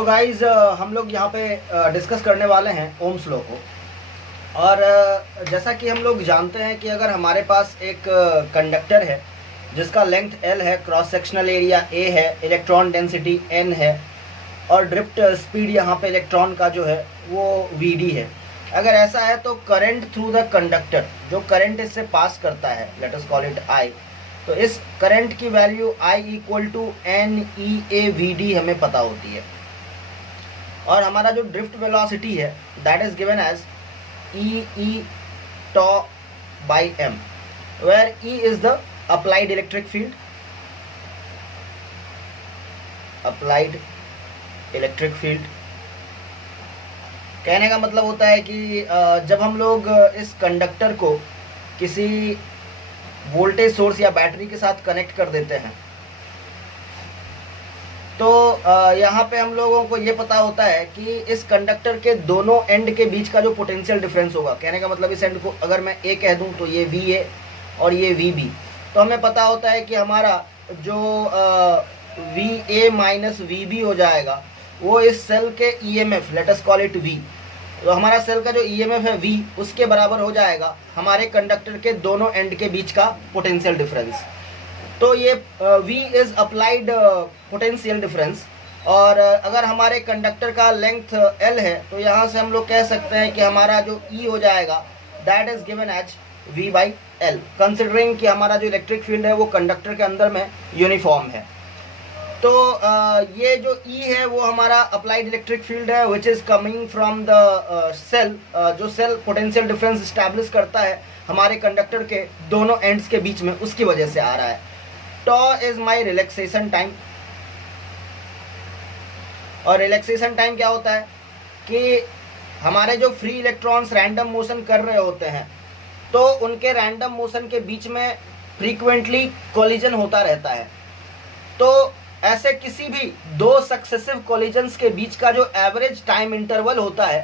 So guys हम लोग यहाँ पे डिस्कस करने वाले हैं ओम्स लॉ को। और जैसा कि हम लोग जानते हैं कि अगर हमारे पास एक कंडक्टर है जिसका लेंथ L है, क्रॉस सेक्शनल एरिया A है, इलेक्ट्रॉन डेंसिटी N है और ड्रिफ्ट स्पीड यहाँ पे इलेक्ट्रॉन का जो है वो Vd है। अगर ऐसा है तो करंट थ्रू द कंडक्टर, जो करंट इससे पास करता है, let us call it I, तो इस करंट की value I equal to NEAVd हमें पता होती है। और हमारा जो ड्रिफ्ट वेलोसिटी है that is given as E tau by m, where E is the applied electric field, applied electric field। कहने का मतलब होता है कि जब हम लोग इस कंडक्टर को किसी वोल्टेज सोर्स या बैटरी के साथ कनेक्ट कर देते हैं तो यहाँ पे हम लोगों को ये पता होता है कि इस कंडक्टर के दोनों एंड के बीच का जो पोटेंशियल डिफरेंस होगा, कहने का मतलब इस एंड को अगर मैं A कह दूँ तो ये VA और ये VB, तो हमें पता होता है कि हमारा जो VA माइनस VB हो जाएगा वो इस सेल के EMF, late us call it V, तो हमारा सेल का जो EMF है V उसके बराबर हो जाएगा हमारे कंडक्टर के दोनों एंड के बीच का पोटेंशियल डिफरेंस। तो ये V is applied potential difference. और अगर हमारे कंडक्टर का लेंथ L है तो यहाँ से हम लोग कह सकते हैं कि हमारा जो E हो जाएगा that is given as V by L, considering कि हमारा जो इलेक्ट्रिक फील्ड है वो कंडक्टर के अंदर में यूनिफॉर्म है। तो ये जो E है वो हमारा अप्लाइड इलेक्ट्रिक फील्ड है which is coming from the cell, जो सेल पोटेंशियल डिफरेंस इस्टेब्लिश करता है हमारे कंडक्टर के दोनों एंड्स के बीच में, उसकी वजह से आ रहा है। tau is my relaxation time. और रिलैक्सेशन टाइम क्या होता है कि हमारे जो फ्री इलेक्ट्रॉन्स रैंडम मोशन कर रहे होते हैं तो उनके रैंडम मोशन के बीच में फ्रीक्वेंटली कोलिजन होता रहता है। तो ऐसे किसी भी दो सक्सेसिव कोलिजन्स के बीच का जो एवरेज टाइम इंटरवल होता है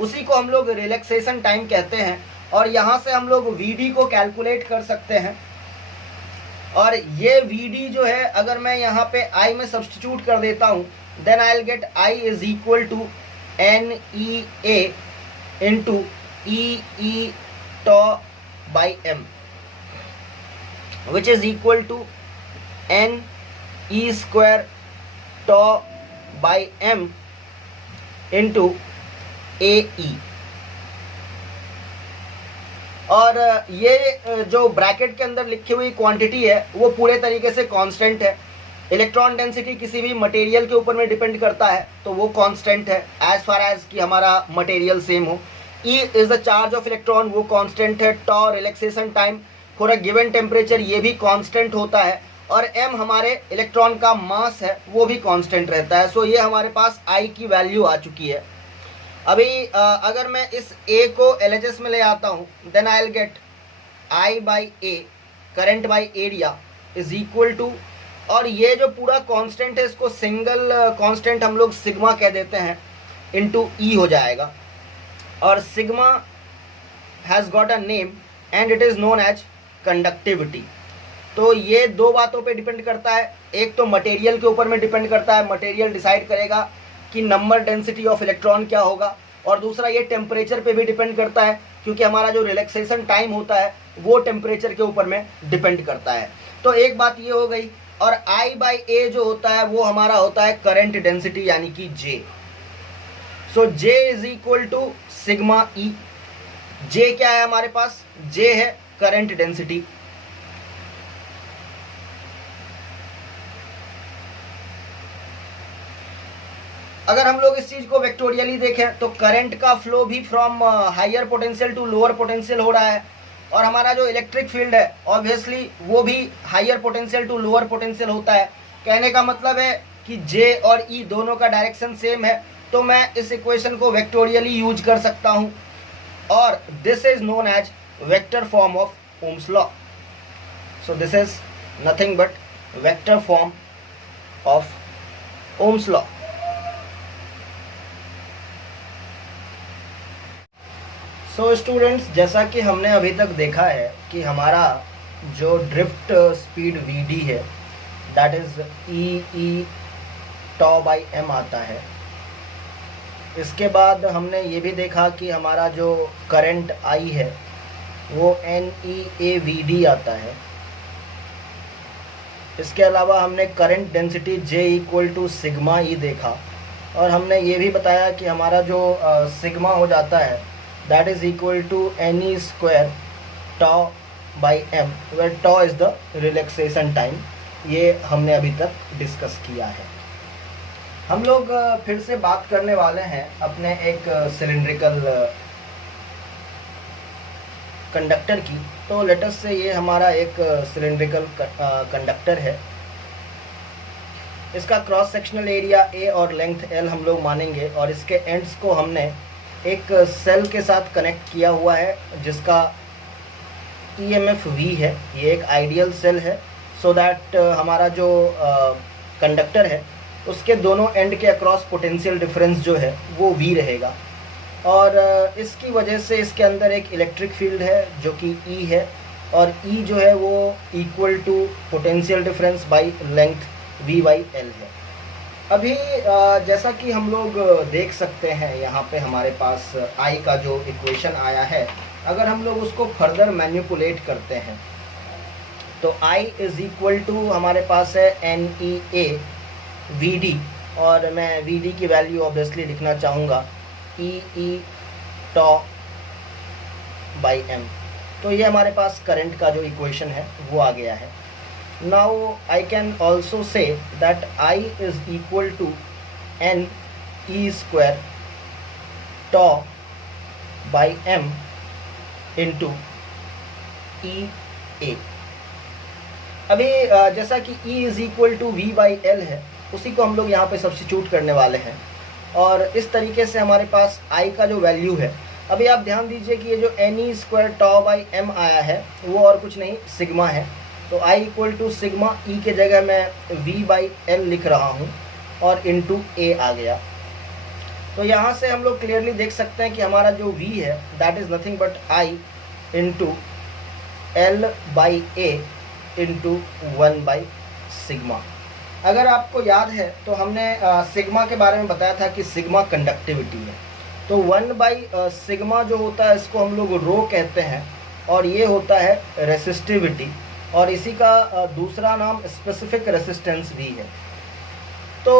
उसी को हम लोग रिलैक्सेशन टाइम कहते हैं। और यहाँ से हम लोग Vd को कैलकुलेट कर सकते हैं। और ये Vd जो है अगर मैं यहाँ पे I में सब्स्टिट्यूट कर देता हूँ then I will get I is equal to NEA into E tau by m, which is equal to NE square tau by m into AE। और ये जो ब्रैकेट के अंदर लिखी हुई क्वांटिटी है वो पूरे तरीके से कांस्टेंट है। इलेक्ट्रॉन डेंसिटी किसी भी मटेरियल के ऊपर में डिपेंड करता है तो वो कांस्टेंट है एज फार एज कि हमारा मटेरियल सेम हो। E is the charge of electron, वो कांस्टेंट है। tau relaxation time for a given temperature, ये भी कांस्टेंट होता है। और m हमारे इलेक्ट्रॉन का मास है वो भी कांस्टेंट रहता है। सो ये हमारे पास I की वैल्यू आ चुकी है। अभी अगर मैं इस A को LHS में ले आता हूँ then I will get I by A current by area is equal to, और ये जो पूरा कांस्टेंट है इसको सिंगल कांस्टेंट हम लोग सिग्मा कह देते हैं, इनटू E हो जाएगा। और sigma has got a name and it is known as conductivity. तो ये दो बातों पे डिपेंड करता है, एक तो मटेरियल के ऊपर में डिपेंड करता है, मटेरियल डिसाइड करेगा कि नंबर डेंसिटी ऑफ इलेक्ट्रॉन क्या होगा, और दूसरा ये टेम्परेचर पे भी डिपेंड करता है क्योंकि हमारा जो रिलैक्सेशन टाइम होता है वो टेम्परेचर के ऊपर में डिपेंड करता है। तो एक बात ये हो गई। और I बाई A जो होता है वो हमारा होता है करंट डेंसिटी यानी कि J। So J is equal to sigma E। J क्या है हमारे पास? J है करंट डेंसिटी। अगर हम लोग इस चीज को वेक्टोरियली देखें तो करंट का फ्लो भी from higher potential to lower potential हो रहा है, और हमारा जो इलेक्ट्रिक फील्ड है ऑब्वियसली वो भी higher potential to lower potential होता है। कहने का मतलब है कि J और E दोनों का डायरेक्शन सेम है, तो मैं इस इक्वेशन को वेक्टोरियली यूज कर सकता हूं, और this is known as vector form of Ohm's law. So this is nothing but vector form of Ohm's law. So students, जैसा कि हमने अभी तक देखा है कि हमारा जो ड्रिफ्ट स्पीड Vd है that is E tau by m आता है, इसके बाद हमने ये भी देखा कि हमारा जो करंट आई है वो NEAVD आता है। इसके अलावा हमने current density J equal to sigma E देखा, और हमने ये भी बताया कि हमारा जो सिग्मा हो जाता है that is equal to NE square tau by m, where tau is the relaxation time. ये हमने अभी तक डिस्कस किया है। हम लोग फिर से बात करने वाले हैं अपने एक सिलिंड्रिकल कंडक्टर की। तो लेटस से ये हमारा एक सिलिंड्रिकल कंडक्टर है। इसका क्रॉस सेक्शनल एरिया A और लेंथ L हम लोग मानेंगे, और इसके एंड्स को हमने एक सेल के साथ कनेक्ट किया हुआ है जिसका EMF V है। ये एक आइडियल सेल है, सो दैट हमारा जो कंडक्टर है उसके दोनों एंड के अक्रॉस पोटेंशियल डिफरेंस जो है वो V रहेगा, और इसकी वजह से इसके अंदर एक इलेक्ट्रिक फील्ड है जो कि E है, और E जो है वो equal to potential difference by length V by L है। अभी जैसा कि हम लोग देख सकते हैं यहाँ पे हमारे पास I का जो इक्वेशन आया है, अगर हम लोग उसको फर्दर मैनिपुलेट करते हैं तो I इज़ इक्वल टू हमारे पास है NEAVD, और मैं VD की वैल्यू ऑब्वियसली लिखना चाहूँगा EE टॉ बाई m। तो ये हमारे पास करंट का जो इक्वेशन है वो आ गया है। Now I can also say that I is equal to NE square tau by m into EA। अभी जैसा कि E is equal to V by L है, उसी को हम लोग यहाँ पे सब्स्टिट्यूट करने वाले हैं, और इस तरीके से हमारे पास I का जो वैल्यू है, अभी आप ध्यान दीजिए कि ये जो NE square tau by m आया है वो और कुछ नहीं सिग्मा है। तो I equal to sigma E के जगह मैं V बाई L लिख रहा हूँ, और इंटू A आ गया। तो यहाँ से हम लोग क्लियरली देख सकते हैं कि हमारा जो V है that is nothing but I into L by A into 1 by sigma. अगर आपको याद है तो हमने सिग्मा के बारे में बताया था कि सिग्मा कंडक्टिविटी है। तो 1 बाई सिग्मा जो होता है इसको हम लोग रो कहते हैं, और ये होता है रेसिस्टिविटी, और इसी का दूसरा नाम स्पेसिफिक रेसिस्टेंस भी है। तो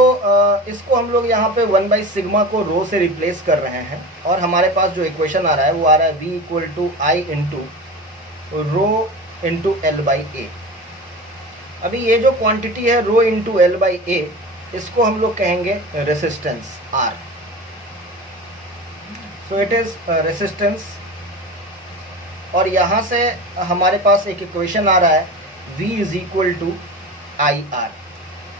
इसको हम लोग यहाँ पे 1 बाई सिग्मा को रो से रिप्लेस कर रहे हैं, और हमारे पास जो इक्वेशन आ रहा है वो आ रहा है V equal to I into rho into L by A। अभी ये जो क्वांटिटी है rho into L by A, इसको हम लोग कहेंगे resistance R। So it is resistance, और यहाँ से हमारे पास एक इक्वेशन आ रहा है V is equal to IR,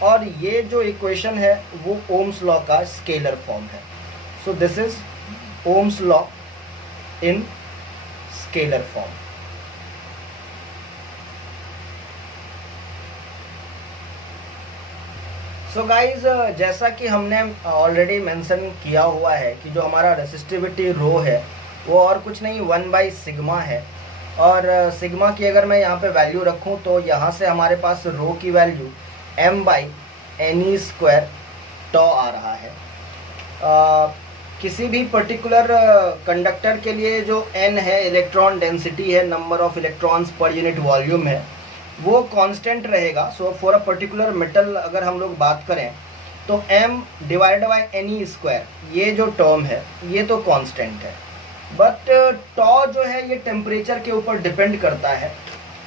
और ये जो इक्वेशन है वो ओम्स लॉ का स्केलर फॉर्म है। So this is Ohm's law in scalar form. So guys, जैसा कि हमने ऑलरेडी मेंशन किया हुआ है कि जो हमारा रेसिस्टिविटी रो है वो और कुछ नहीं 1 बाई सिग्मा है, और सिग्मा की अगर मैं यहाँ पे वैल्यू रखूँ तो यहाँ से हमारे पास रो की value m by NE square tau आ रहा है। किसी भी पर्टिकुलर कंडक्टर के लिए जो n है इलेक्ट्रॉन डेंसिटी है, number of electrons per unit volume है, वो कांस्टेंट रहेगा। So for a particular metal अगर हम लोग बात करें तो m divided by NE square, ये जो टर्म है ये तो कांस्टेंट है, बट टॉ जो है ये टेम्परेचर के ऊपर डिपेंड करता है,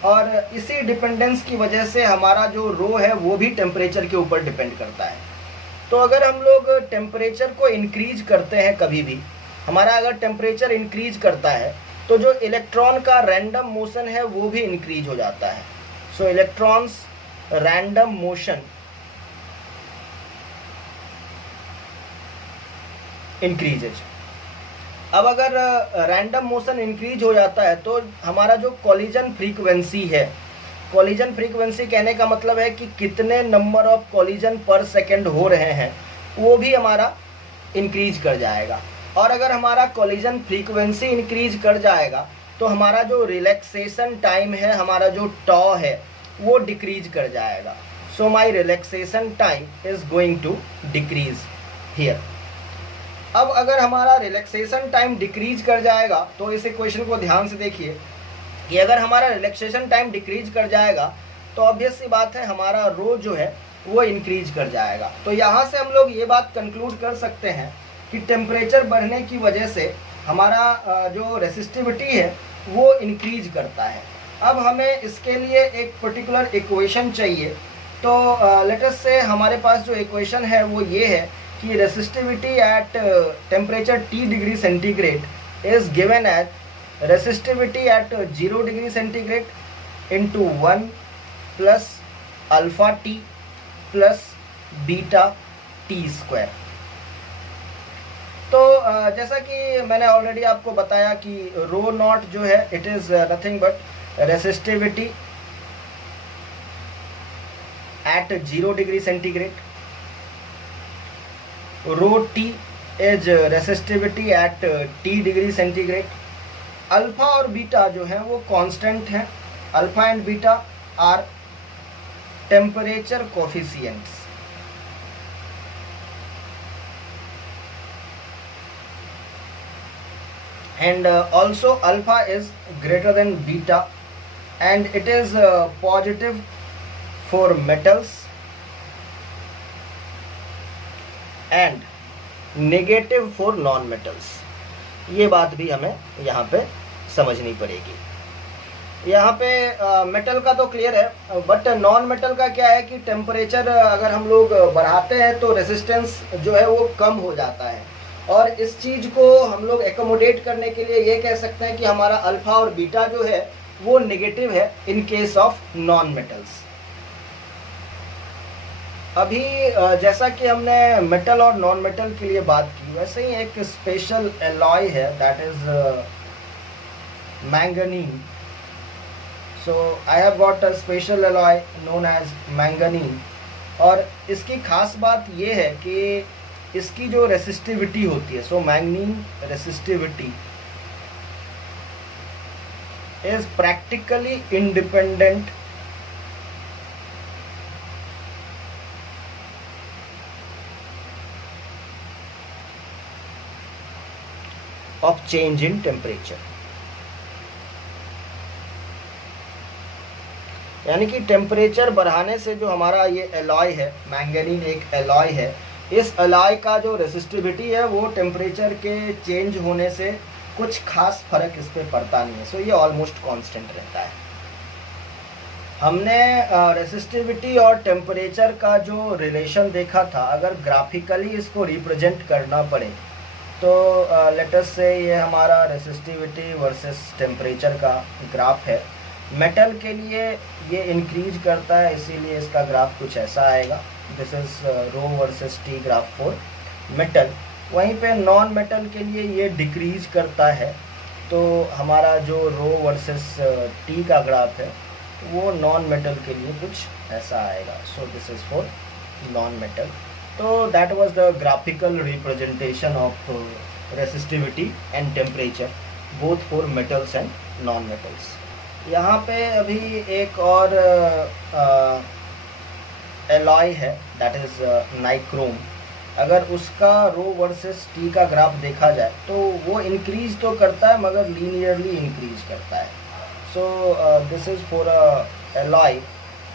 और इसी डिपेंडेंस की वजह से हमारा जो रो है वो भी टेम्परेचर के ऊपर डिपेंड करता है। तो अगर हम लोग टेम्परेचर को इंक्रीज करते हैं, कभी भी हमारा अगर टेम्परेचर इंक्रीज करता है तो जो इलेक्ट्रॉन का रैंडम मोशन है वो भी इंक्रीज हो जाता है। सो इलेक्ट्रॉन्स रैंडम मोशन इंक्रीजेज। अब अगर रैंडम मोशन इंक्रीज हो जाता है तो हमारा जो कॉलिजन फ्रीक्वेंसी है, कॉलिजन फ्रीक्वेंसी कहने का मतलब है कि कितने नंबर ऑफ कॉलिजन पर सेकंड हो रहे हैं, वो भी हमारा इंक्रीज कर जाएगा। और अगर हमारा कॉलिजन फ्रीक्वेंसी इंक्रीज कर जाएगा तो हमारा जो रिलैक्सेशन टाइम है, हमारा जो टॉ है, वो डिक्रीज कर जाएगा। So my relaxation time is going to decrease here. अब अगर हमारा रिलैक्सेशन टाइम डिक्रीज कर जाएगा, तो इस इक्वेशन को ध्यान से देखिए कि अगर हमारा रिलैक्सेशन टाइम डिक्रीज कर जाएगा तो ऑब्वियस सी बात है हमारा रो जो है वो इंक्रीज कर जाएगा। तो यहाँ से हम लोग ये बात कंक्लूड कर सकते हैं कि टेम्परेचर बढ़ने की वजह से हमारा जो रेसिस्टिविटी है वो इंक्रीज करता है। अब हमें इसके लिए एक पर्टिकुलर इक्वेशन चाहिए। तो लेट अस से हमारे पास जो इक्वेशन है वो ये है कि resistivity at temperature T degree centigrade is given at resistivity at 0 degree centigrade into 1 plus alpha T plus beta T square. तो जैसा कि मैंने ऑलरेडी आपको बताया कि रो नॉट जो है it is nothing but resistivity at 0 degree centigrade, rho T is resistivity at T degree centigrade. Alpha और बीटा जो है वो कांस्टेंट हैं। Alpha and beta are temperature coefficients. And also alpha is greater than beta, and it is positive for metals and negative for non metals। ये बात भी हमें यहाँ पे समझनी पड़ेगी। यहाँ पे मेटल का तो क्लियर है, बट नॉन मेटल का क्या है कि टेम्परेचर अगर हम लोग बढ़ाते हैं तो रेसिस्टेंस जो है वो कम हो जाता है, और इस चीज को हम लोग एकोमोडेट करने के लिए ये कह सकते हैं कि हमारा अल्फा और बीटा जो है वो नेगेटिव है in case of non metals. अभी जैसा कि हमने मेटल और नॉन मेटल के लिए बात की, वैसे ही एक स्पेशल एलॉय है that is manganin. So I have got a special alloy known as manganin, और इसकी खास बात ये है कि इसकी जो रेसिस्टिविटी होती है, so manganin resistivity is practically independent of change in temperature. यानी कि टेम्परेचर बढ़ाने से जो हमारा ये एलॉय है, मैंगनीन एक एलॉय है, इस एलॉय का जो रेसिस्टिविटी है वो टेम्परेचर के चेंज होने से कुछ खास फर्क इस पे पड़ता नहीं है। सो ये ऑलमोस्ट कांस्टेंट रहता है। हमने रेसिस्टिविटी और टेम्परेचर का जो रिलेशन देखा था, अगर ग्राफिकली इसको रिप्रेजेंट करना पड़े तो लेट अस से ये हमारा रेसिस्टिविटी वर्सेस टेम्परेचर का ग्राफ है। मेटल के लिए ये इंक्रीज करता है, इसीलिए इसका ग्राफ कुछ ऐसा आएगा। This is row versus T graph for metal. वहीं पे नॉन मेटल के लिए ये डिक्रीज करता है, तो हमारा जो रो वर्सेस टी का ग्राफ है वो नॉन मेटल के लिए कुछ ऐसा आएगा। So this is for non metal. तो that was the graphical representation of resistivity and temperature both for metals and non metals. यहाँ पे अभी एक और एलॉय है दैट इज नाइक्रोम। अगर उसका रो वर्सेस टी का ग्राफ देखा जाए तो वो इंक्रीज तो करता है मगर लीनियरली इंक्रीज करता है। So this is for a alloy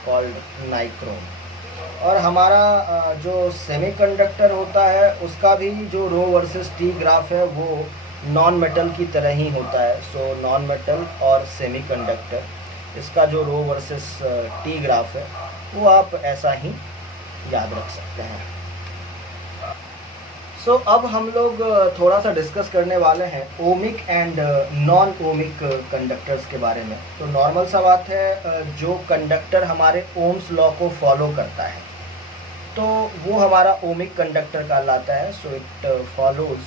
called nichrome. और हमारा जो सेमीकंडक्टर होता है उसका भी जो रो वर्सेस टी ग्राफ है वो नॉन मेटल की तरह ही होता है। सो नॉन मेटल और सेमीकंडक्टर, इसका जो रो वर्सेस टी ग्राफ है वो आप ऐसा ही याद रख सकते हैं। सो अब हम लोग थोड़ा सा डिस्कस करने वाले हैं ohmic and non ohmic conductors के बारे में। तो नॉर्मल सा बात है, जो कंडक्टर हमारे ओम्स लॉ को फॉलो करता है तो वो हमारा ओमिक कंडक्टर कहलाता है। So it follows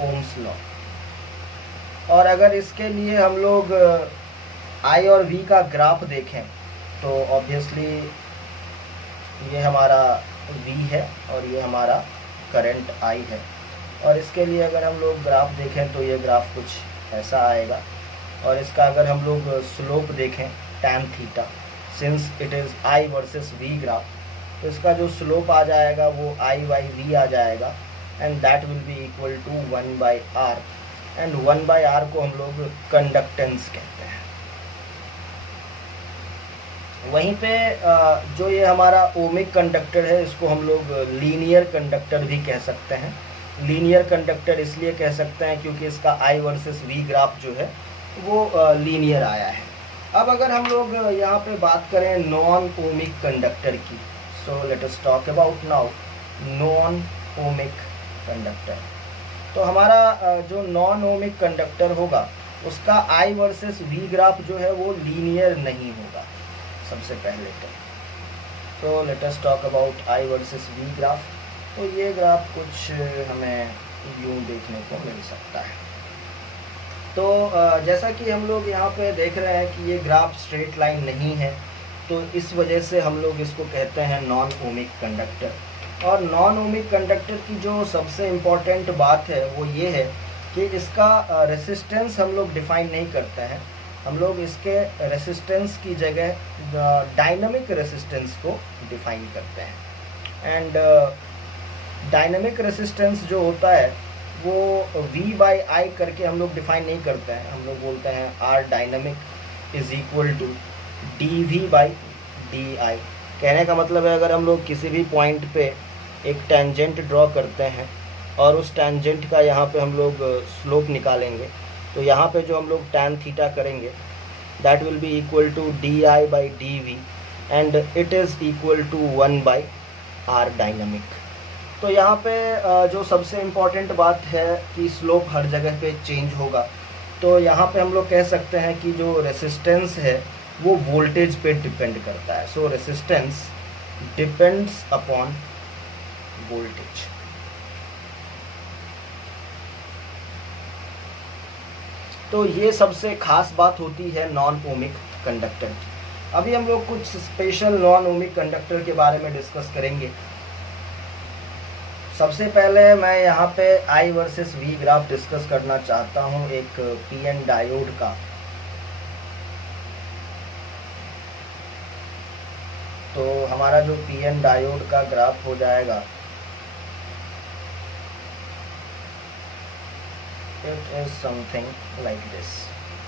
Ohm's law. और अगर इसके लिए हम लोग आई और वी का ग्राफ देखें तो ऑब्वियसली ये हमारा वी है और ये हमारा करंट आई है। और इसके लिए अगर हम लोग ग्राफ देखें तो ये ग्राफ कुछ ऐसा आएगा। और इसका अगर हम लोग स्लोप देखें tan theta, since it is I versus V graph, तो इसका जो स्लोप आ जाएगा वो आई बाई वी आ जाएगा। And that will be equal to 1/r, and 1/r को हम लोग कंडक्टेंस कहते हैं। वहीं पे जो ये हमारा ओमिक कंडक्टर है इसको हम लोग लीनियर कंडक्टर भी कह सकते हैं। लीनियर कंडक्टर इसलिए कह सकते हैं क्योंकि इसका I वर्सेस V ग्राफ जो है वो लीनियर आया है। अब अगर हम लोग यहाँ पे बात करें नॉन ओमिक कंडक्टर की, सो let us talk about now non ohmic conductor. तो हमारा जो नॉन ओमिक कंडक्टर होगा उसका I वर्सेस V ग्राफ जो है वो लीनियर नहीं होगा सबसे पहले तो let us talk about I versus V graph. तो ये ग्राफ कुछ हमें यूँ देखने को मिल सकता है। तो जैसा कि हम लोग यहाँ पे देख रहे हैं कि ये ग्राफ स्ट्रेट लाइन नहीं है, तो इस वजह से हम लोग इसको कहते हैं नॉन ओमिक कंडक्टर। और नॉन ओमिक कंडक्टर की जो सबसे इम्पॉर्टेंट बात है वो ये है कि इसका रेसिस्टेंस हम लोग डिफ़ाइन नहीं करते हैं। हम लोग इसके रेसिस्टेंस की जगह डायनामिक रेसिस्टेंस को डिफ़ाइन करते हैं। एंड डायनामिक रेसिस्टेंस जो होता है वो V/I करके हम लोग डिफ़ाइन नहीं करते हैं। हम लोग बोलते हैं R dynamic is equal to dV/dI। कहने का मतलब है अगर हम लोग किसी भी पॉइंट पे एक टेंजेंट ड्रॉ करते हैं और उस टेंजेंट का यहाँ पे हम लोग स्लोप निकालेंगे, तो यहाँ पे जो हम लोग tan थीटा करेंगे that will be equal to dI/dV and it is equal to 1/R dynamic. तो यहाँ पे जो सबसे इम्पॉर्टेंट बात है कि स्लोप हर जगह पे चेंज होगा। तो यहाँ पे हम लोग कह सकते हैं कि जो रेसिस्टेंस है वो वोल्टेज पे डिपेंड करता है। सो रेसिस्टेंस डिपेंड्स अपॉन वोल्टेज। तो ये सबसे खास बात होती है नॉन ओमिक कंडक्टर की। अभी हम लोग कुछ स्पेशल नॉन ओमिक कंडक्टर के बारे में डिस्कस करेंगे। सबसे पहले मैं यहाँ पे I versus V graph discuss करना चाहता हूँ एक PN डायोड का। तो हमारा जो PN डायोड का ग्राफ हो जाएगा, it is something like this.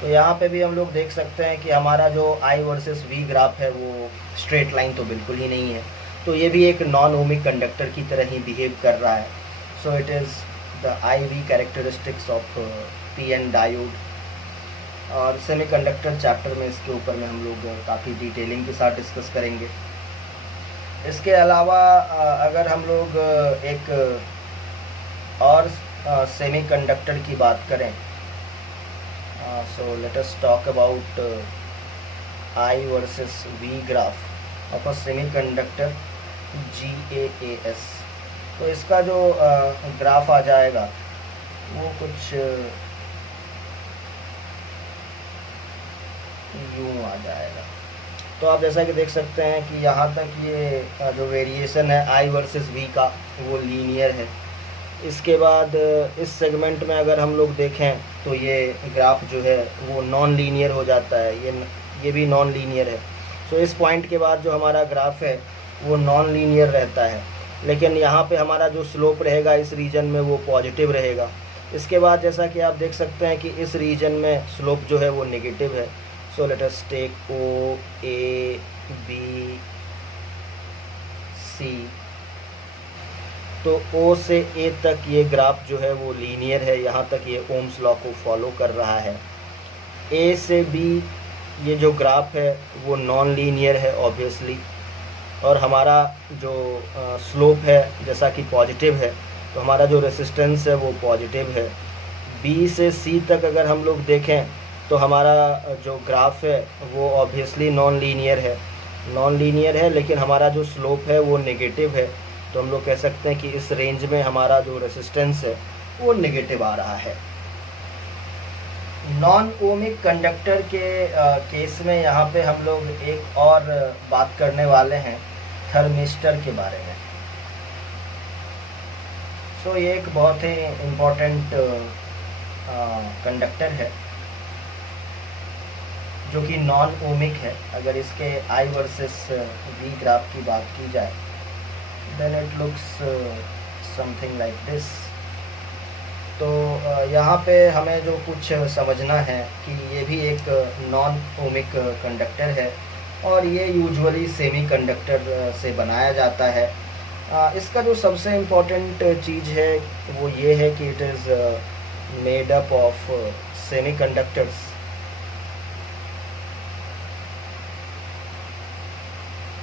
तो यहाँ पे भी हम लोग देख सकते हैं कि हमारा जो I वर्सेस V ग्राफ है वो स्ट्रेट लाइन तो बिल्कुल ही नहीं है। तो ये भी एक नॉन ओमिक कंडक्टर की तरह ही बिहेव कर रहा है। सो it is the IV characteristics of PN diode. और सेमीकंडक्टर चैप्टर में इसके ऊपर में हम लोग काफ़ी डिटेलिंग के साथ डिस्कस करेंगे। इसके अलावा अगर हम लोग एक और सेमीकंडक्टर की बात करें, सो let us talk about I versus V graph of a semiconductor GaAs। तो इसका जो ग्राफ आ जाएगा वो कुछ यूँ आ जाएगा। तो आप जैसा कि देख सकते हैं कि यहाँ तक ये जो वेरिएशन है I वर्सेस V का वो लीनियर है। इसके बाद इस सेगमेंट में अगर हम लोग देखें तो ये ग्राफ जो है वो नॉन लीनियर हो जाता है, ये भी नॉन लीनियर है। सो इस पॉइंट के बाद जो हमारा ग्राफ है वो नॉन लीनियर रहता है, लेकिन यहाँ पे हमारा जो स्लोप रहेगा इस रीजन में वो पॉजिटिव रहेगा। इसके बाद जैसा कि आप देख सकते हैं कि इस रीजन में स्लोप जो है वो नेगेटिव है। So let us take O A B C। तो O से A तक ये ग्राफ जो है वो लीनियर है, यहाँ तक ये ओम्स लॉ को फॉलो कर रहा है। A से B ये जो ग्राफ है वो नॉन लीनियर है ऑब्वियसली, और हमारा जो स्लोप है जैसा कि पॉजिटिव है, तो हमारा जो रेसिस्टेंस है वो पॉजिटिव है। B से C तक अगर हम लोग देखें तो हमारा जो ग्राफ है वो ऑब्वियसली नॉन लीनियर है, लेकिन हमारा जो स्लोप है वो नेगेटिव है। तो हम लोग कह सकते हैं कि इस रेंज में हमारा जो रेसिस्टेंस है वो नेगेटिव आ रहा है। नॉन ओमिक कंडक्टर के केस में यहाँ पे हम लोग एक और बात करने वाले हैं थर्मिस्टर के बारे में। सो ये एक बहुत ही इम्पोर्टेंट कंडक्टर है जो कि नॉन ओमिक है। अगर इसके I वर्सेस V ग्राफ की बात की जाए then it looks something like this. तो यहाँ पे हमें जो कुछ समझना है कि ये भी एक नॉन ओमिक कंडक्टर है और ये यूजुअली सेमी कंडक्टर से बनाया जाता है। इसका जो सबसे इम्पोर्टेंट चीज़ है वो ये है कि it is made up of semi conductors.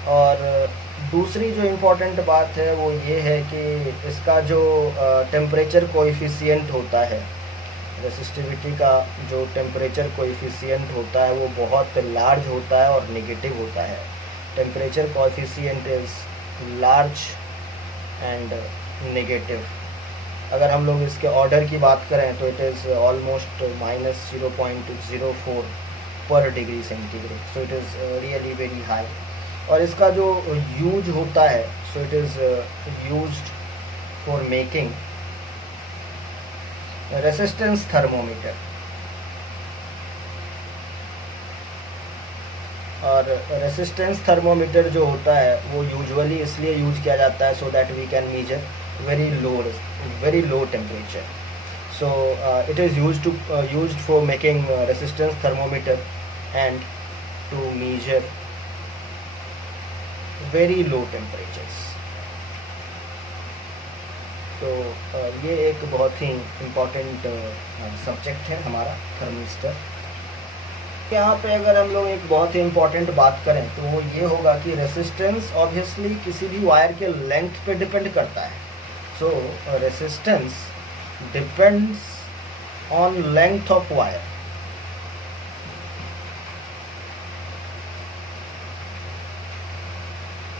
और दूसरी जो इम्पोर्टेंट बात है वो ये है कि इसका जो टेम्परेचर कोएफिशिएंट होता है, रेसिस्टिविटी का जो टेम्परेचर कोएफिशिएंट होता है वो बहुत लार्ज होता है और नेगेटिव होता है। Temperature coefficient is large and negative. अगर हम लोग इसके ऑर्डर की बात करें तो इट इज़ ऑलमोस्ट -0.04 पर degree centigrade, so it is really very high. और इसका जो यूज होता है सो it is used for making resistance thermometer. और रेसिस्टेंस थर्मोमीटर जो होता है वो यूजुअली इसलिए यूज किया जाता है so that we can measure very low temperature. So it is used for making resistance thermometer and to measure very low temperatures. तो ये एक बहुत ही इम्पोर्टेंट सब्जेक्ट है हमारा थर्मिस्टर। यहाँ पे अगर हम लोग एक बहुत ही इम्पोर्टेंट बात करें तो वो ये होगा कि रेसिस्टेंस ऑब्वियसली किसी भी वायर के लेंथ पे डिपेंड करता है। So resistance depends on length of wire.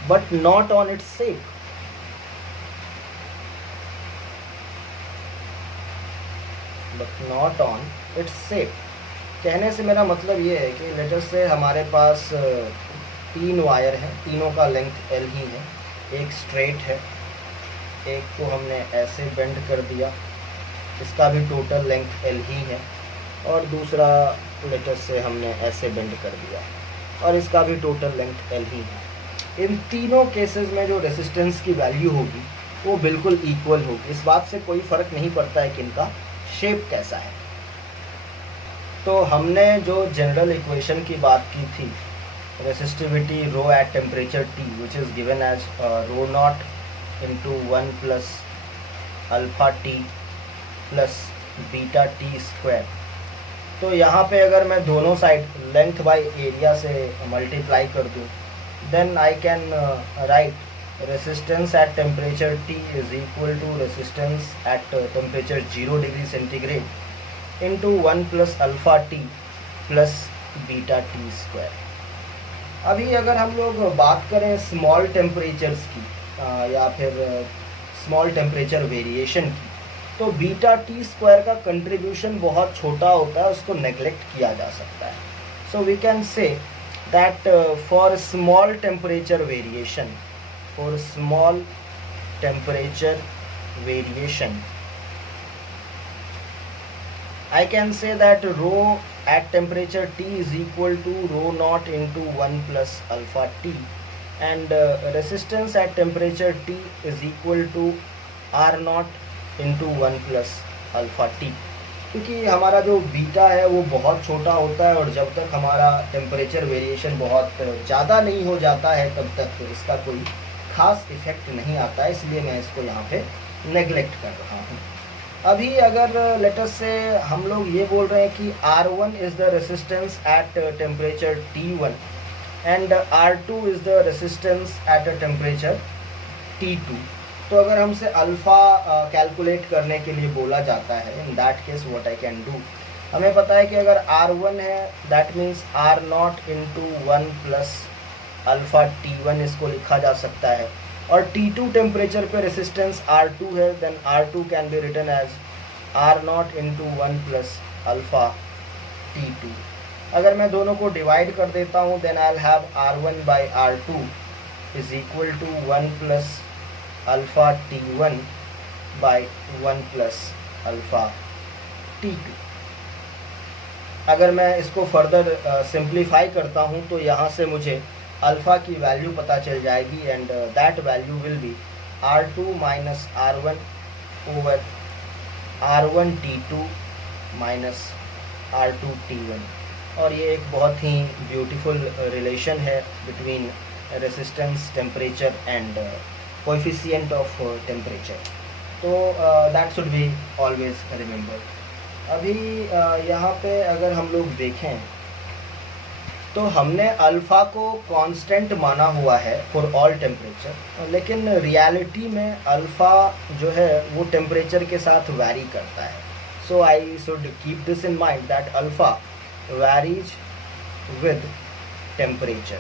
But not on its shape. But not on its shape. कहने से मेरा मतलब ये है कि लेटर से हमारे पास 3 वायर हैं, तीनों का लेंथ L ही है, एक स्ट्रेट है, एक को हमने ऐसे बेंड कर दिया, इसका भी टोटल लेंथ L ही है, और दूसरा लेटर से हमने ऐसे बेंड कर दिया और इसका भी टोटल लेंथ L ही है। इन तीनों केसेस में जो रेसिस्टेंस की वैल्यू होगी वो बिल्कुल इक्वल होगी। इस बात से कोई फ़र्क नहीं पड़ता है कि इनका शेप कैसा है। तो हमने जो जनरल इक्वेशन की बात की थी, resistivity rho at temperature T which is given as rho not into 1 plus alpha t plus beta t square। तो यहाँ पे अगर मैं दोनों साइड लेंथ बाय एरिया से मल्टीप्लाई कर दूँ then I can write resistance at temperature T is equal to resistance at temperature 0 degree centigrade into 1 plus alpha T plus beta T square. अभी अगर हम लोग बात करें स्मॉल टेम्परेचर्स की या फिर स्मॉल टेम्परेचर वेरिएशन की, तो बीटा टी स्क्वायर का कंट्रीब्यूशन बहुत छोटा होता है, उसको नेग्लेक्ट किया जा सकता है। So we can say that for small temperature variation I can say that rho at temperature T is equal to rho naught into 1 plus alpha T, and resistance at temperature T is equal to R naught into 1 plus alpha T। क्योंकि हमारा जो beta है वो बहुत छोटा होता है और जब तक हमारा टेम्परेचर वेरिएशन बहुत ज़्यादा नहीं हो जाता है तब तक इसका कोई खास इफेक्ट नहीं आता है, इसलिए मैं इसको यहाँ पे नेग्लेक्ट कर रहा हूँ। अभी अगर लेटर से हम लोग ये बोल रहे हैं कि R1 is the resistance at temperature T1 and R2 is the resistance at a temperature T2, तो अगर हमसे अल्फ़ा कैलकुलेट करने के लिए बोला जाता है, in that case what I can do, हमें पता है कि अगर R1 है that means R not into 1 plus alpha T1 इसको लिखा जा सकता है, और T2 टेम्परेचर पे रेसिस्टेंस R2 है, then R2 can be written as R not into 1 plus alpha T2। अगर मैं दोनों को डिवाइड कर देता हूँ then I will have R1 by R2 is equal to 1 plus alpha T1 by 1 plus alpha T2। अगर मैं इसको फर्दर सिंप्लीफाई करता हूँ तो यहाँ से मुझे अल्फ़ा की वैल्यू पता चल जाएगी and that value will be R2 minus R1 over R1 T2 minus R2 T1। और ये एक बहुत ही ब्यूटीफुल रिलेशन है between resistance, temperature and coefficient of temperature. तो that should be always remember. अभी यहाँ पे अगर हम लोग देखें तो हमने अल्फ़ा को कांस्टेंट माना हुआ है फॉर ऑल टेम्परेचर, लेकिन रियलिटी में अल्फ़ा जो है वो टेम्परेचर के साथ वैरी करता है। So I should keep this in mind that alpha varies with temperature.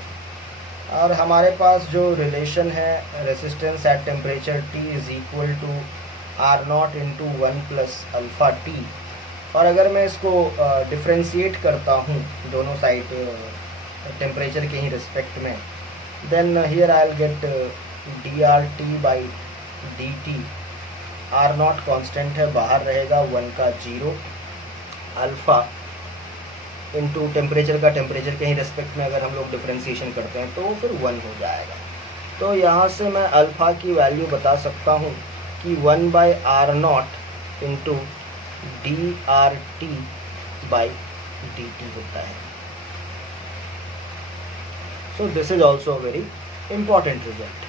और हमारे पास जो रिलेशन है resistance at temperature T is equal to R0 into 1 plus alpha T। और अगर मैं इसको डिफ्रेंशिएट करता हूँ दोनों साइड टेम्परेचर के ही रिस्पेक्ट में, then here I will get dRT by dt। R0 constant है, बाहर रहेगा 1 का 0, अल्फ़ा इंटू टेम्परेचर का टेम्परेचर के ही रिस्पेक्ट में अगर हम लोग डिफ्रेंशिएशन करते हैं तो वो फिर 1 हो जाएगा। तो यहाँ से मैं अल्फ़ा की वैल्यू बता सकता हूँ कि 1 by R0 into dRT by dt होता है। So this is also a very important result.